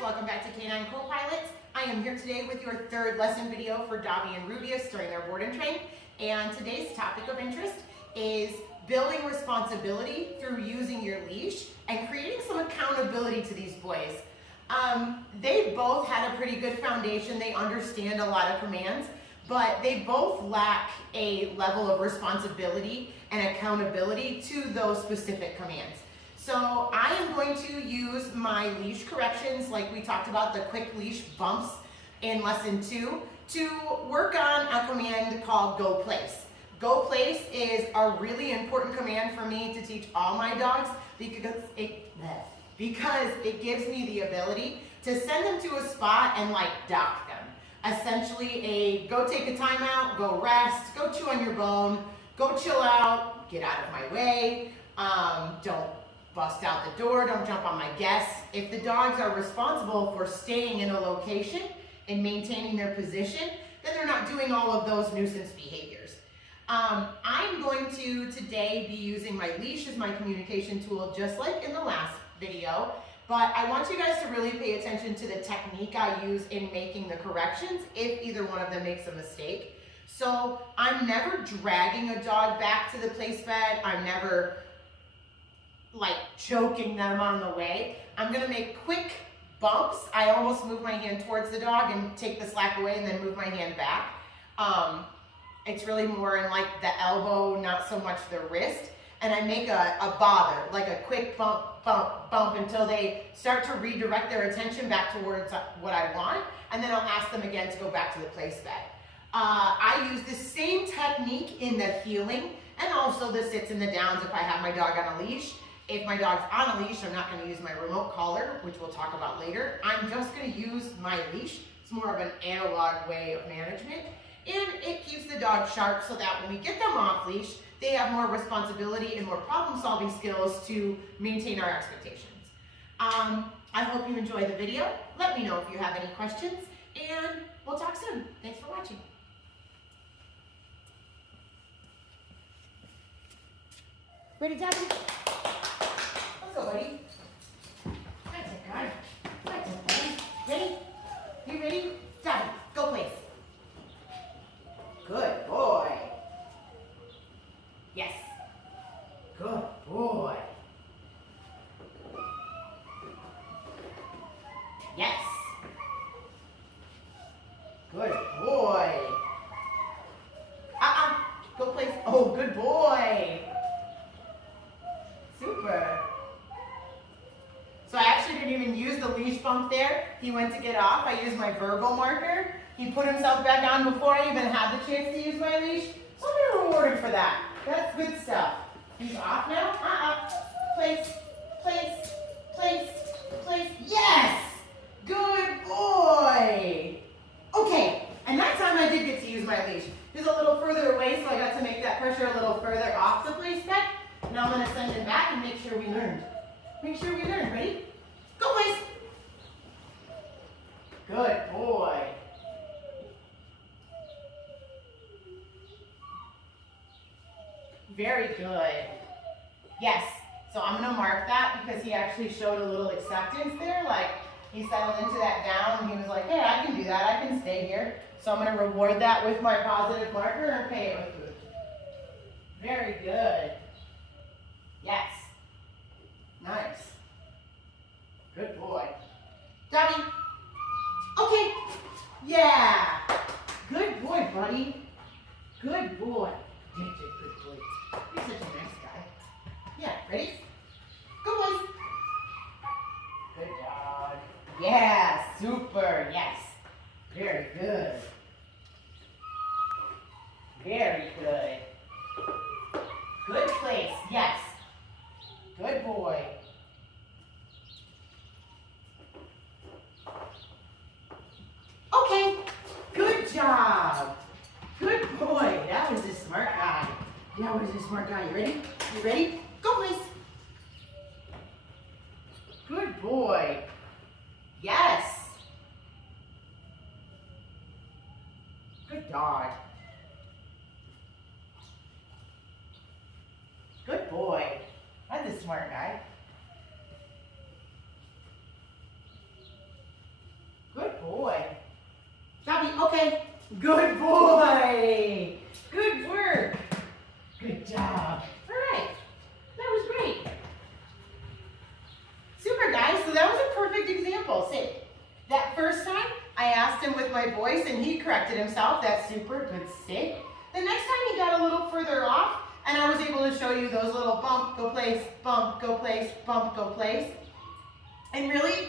welcome back to Canine Co-Pilots. I am here today with your third lesson video for Dobby and Rubeus during their board and train. And today's topic of interest is building responsibility through using your leash and creating some accountability to these boys. They both had a pretty good foundation. They understand a lot of commands, but they both lack a level of responsibility and accountability to those specific commands. So I am going to use my leash corrections, like we talked about, the quick leash bumps in lesson 2, to work on a command called go place. Go place is a really important command for me to teach all my dogs because it gives me the ability to send them to a spot and like dock them. Essentially a go take a time out, go rest, go chew on your bone, go chill out, get out of my way, don't bust out the door, don't jump on my guests. If the dogs are responsible for staying in a location and maintaining their position, then they're not doing all of those nuisance behaviors. I'm going to today be using my leash as my communication tool, just like in the last video, but I want you guys to really pay attention to the technique I use in making the corrections if either one of them makes a mistake. So I'm never dragging a dog back to the place bed. I'm never like choking them on the way. I'm gonna make quick bumps. I almost move my hand towards the dog and take the slack away and then move my hand back. It's really more in like the elbow, not so much the wrist. And I make a bother, like a quick bump, bump, bump until they start to redirect their attention back towards what I want. And then I'll ask them again to go back to the place bed. I use the same technique in the heeling and also the sits and the downs if I have my dog on a leash. If my dog's on a leash, I'm not going to use my remote collar, which we'll talk about later. I'm just going to use my leash. It's more of an analog way of management. And it keeps the dog sharp so that when we get them off leash, they have more responsibility and more problem-solving skills to maintain our expectations. I hope you enjoy the video. Let me know if you have any questions, and we'll talk soon. Thanks for watching. Ready, Dobby? Let's go, buddy. That's it, guy. That's it, buddy. Ready? You ready? Dobby, go place. Good boy. Yes. Good boy. Yes. Good boy. Go place. Oh, good boy. Super. So I actually didn't even use the leash bump there. He went to get off. I used my verbal marker. He put himself back on before I even had the chance to use my leash. So I'm going to reward him for that. That's good stuff. He's off now. Place, place, place, place. Yes! Good boy! Okay, and that time I did get to use my leash. He was a little further away, so I got to make that pressure a little further off the place bed. Now I'm going to send him back and make sure we learned. Make sure we learned. Ready? Go, place! Good boy. Very good. Yes. So I'm going to mark that because he actually showed a little acceptance there. Like he settled into that down and he was like, hey, I can do that. I can stay here. So I'm going to reward that with my positive marker and pay it with food. Very good. Yes. Nice. Good boy. Dobby. Okay. Yeah. Good boy, buddy. Good boy. Good boy. You're such a nice guy. Yeah, ready? Go, boys. Good dog. Yeah, super. Yes. Very good. Very good. Good place. Yes. Good boy. Okay. Good job. Good boy. That was a smart guy. That was a smart guy. You ready? You ready? Go, please. Good boy. Yes. Good dog. Good boy. That's a smart guy. Good boy. Good work. Good job. All right. That was great. Super, guys. So that was a perfect example. See, that first time I asked him with my voice and he corrected himself. That's super. Good sit. The next time he got a little further off and I was able to show you those little bump, go place, bump, go place, bump, go place. And really,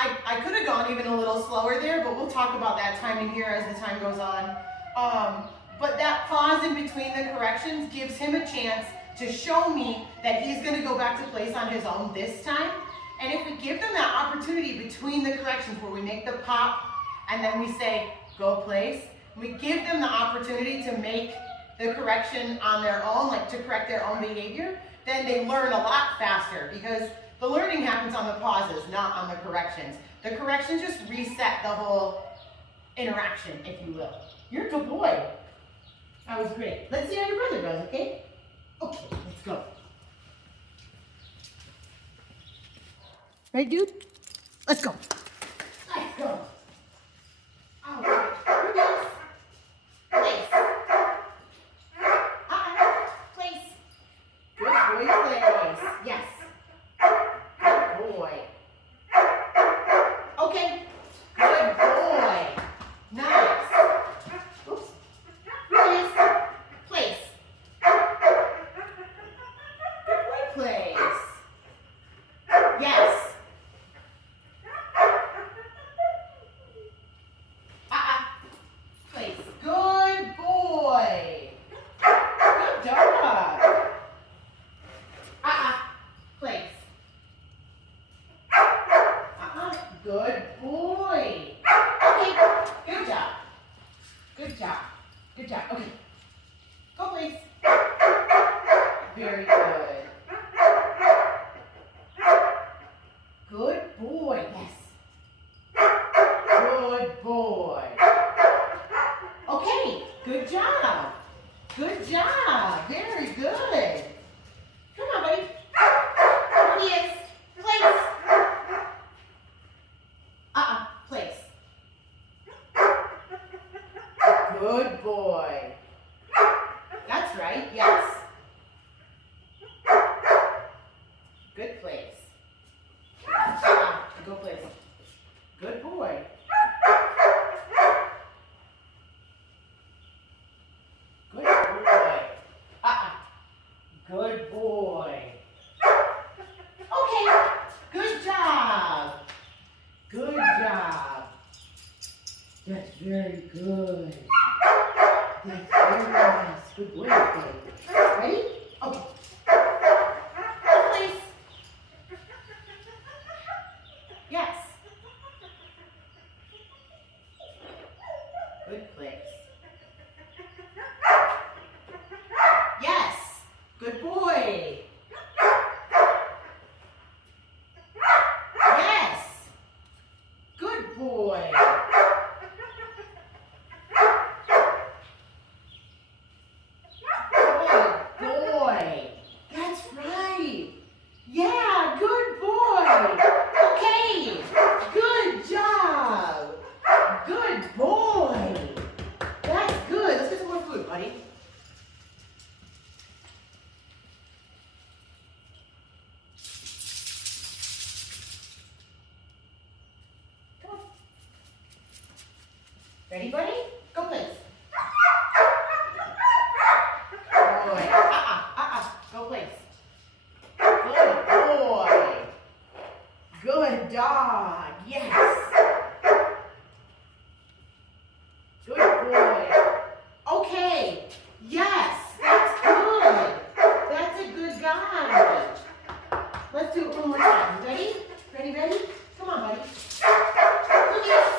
I could have gone even a little slower there, but we'll talk about that timing here as the time goes on. But that pause in between the corrections gives him a chance to show me that he's going to go back to place on his own this time. And if we give them that opportunity between the corrections where we make the pop and then we say, go place, we give them the opportunity to make the correction on their own, like to correct their own behavior, then they learn a lot faster because the learning happens on the pauses, not on the corrections. The corrections just reset the whole interaction, if you will. You're a good boy. That was great. Let's see how your brother does, okay? Okay, let's go. Ready, dude? Let's go. Let's go. All right. Rubeus. Place. Place. Good boy, place. Yes. Good boy. Okay. Good boy. Nice. Oops. Rubeus. Place. Good boy, place. Yes. Place. Good boy. Good job. Place. Good boy. Okay. Good job. Good job. Good job. Okay. Go, please. Very good. Good boy. Yes. Good boy. Okay. Good job. Good job. Very good. Come on, buddy. Here he is. Place. Place. Good boy. That's right. Yes. Good place. Go place. Good boy. Good boy. Good boy. Okay. Good job. Good job. That's very good. That's very nice. Good boy. Ready? Okay. Good place. Yes. Good place. Yes. Good boy. Yes. Good boy. Good boy. That's right. Yeah, good boy. Okay. Good job. Good boy. That's good. Let's get some more food, buddy. Come on. Ready, buddy? Go, please. Good boy. Go, please. Good boy. Good dog. Yes. Good boy. Okay. Yes. That's good. That's a good guy. Let's do it one more time. Ready? Ready, ready? Come on, buddy. Rubeus.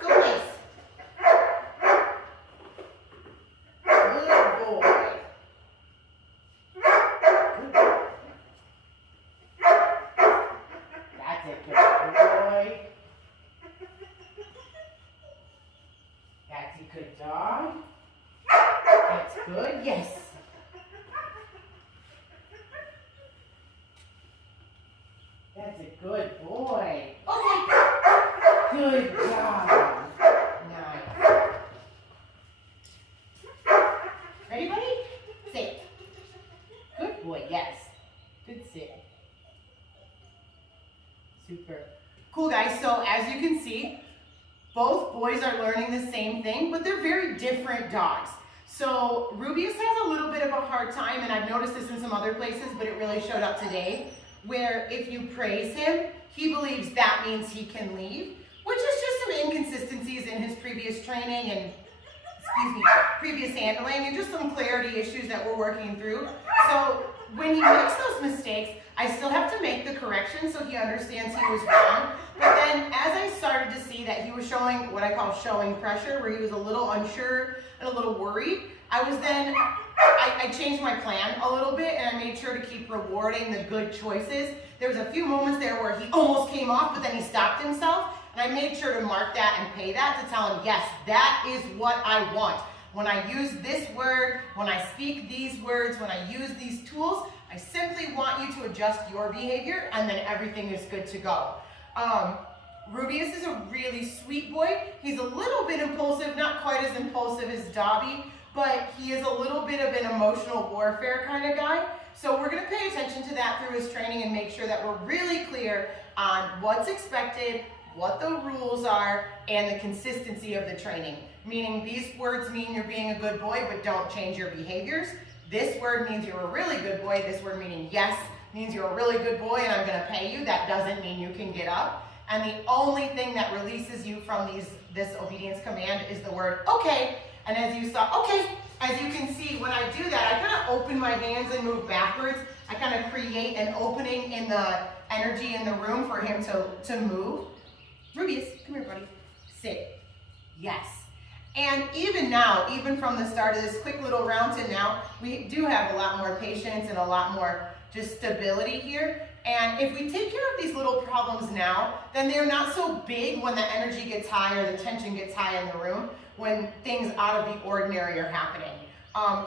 Go, please. Good boy. Good boy. That's it, good boy. That's a good dog. That's good. Yes. That's a good boy. Okay. Good job. Nice. boy, yes. Good sit. Super. Cool, guys. So as you can see, both boys are learning the same thing, but they're very different dogs. So Rubeus has a little bit of a hard time, and I've noticed this in some other places, but it really showed up today, where if you praise him, he believes that means he can leave, which is just some inconsistencies in his previous training and, previous handling, and just some clarity issues that we're working through. So when he makes those mistakes, I still have to make the correction so he understands he was wrong. But then as I started to see that he was showing what I call showing pressure, where he was a little unsure and a little worried, I changed my plan a little bit, and I made sure to keep rewarding the good choices. There was a few moments there where he almost came off, but then he stopped himself, and I made sure to mark that and pay that to tell him, yes, that is what I want. When I use this word, when I speak these words, when I use these tools, I simply want you to adjust your behavior, and then everything is good to go. Rubeus is a really sweet boy. He's a little bit impulsive, not quite as impulsive as Dobby, but he is a little bit of an emotional warfare kind of guy. So we're going to pay attention to that through his training and make sure that we're really clear on what's expected, what the rules are, and the consistency of the training. Meaning these words mean you're being a good boy, but don't change your behaviors. This word means you're a really good boy. This word meaning yes means you're a really good boy and I'm going to pay you. That doesn't mean you can get up. And the only thing that releases you from this obedience command is the word okay. And as you saw, okay, as you can see, when I do that, I kind of open my hands and move backwards. I kind of create an opening in the energy in the room for him to move. Rubeus, come here, buddy. Sit. Yes. And even now, even from the start of this quick little round to now, we do have a lot more patience and a lot more just stability here. And if we take care of these little problems now, then they're not so big when the energy gets high or the tension gets high in the room, when things out of the ordinary are happening.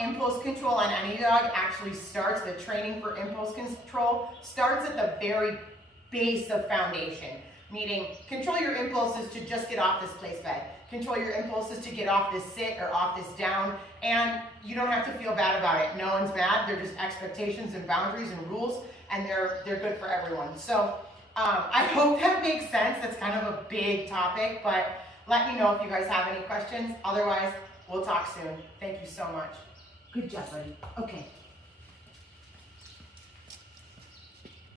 Impulse control on any dog actually starts, the training for impulse control starts at the very base of foundation. Meaning, control your impulses to just get off this place bed. Control your impulses to get off this sit or off this down. And you don't have to feel bad about it. No one's mad. They're just expectations and boundaries and rules. And they're good for everyone. So I hope that makes sense. That's kind of a big topic. But let me know if you guys have any questions. Otherwise, we'll talk soon. Thank you so much. Good job, buddy. Okay.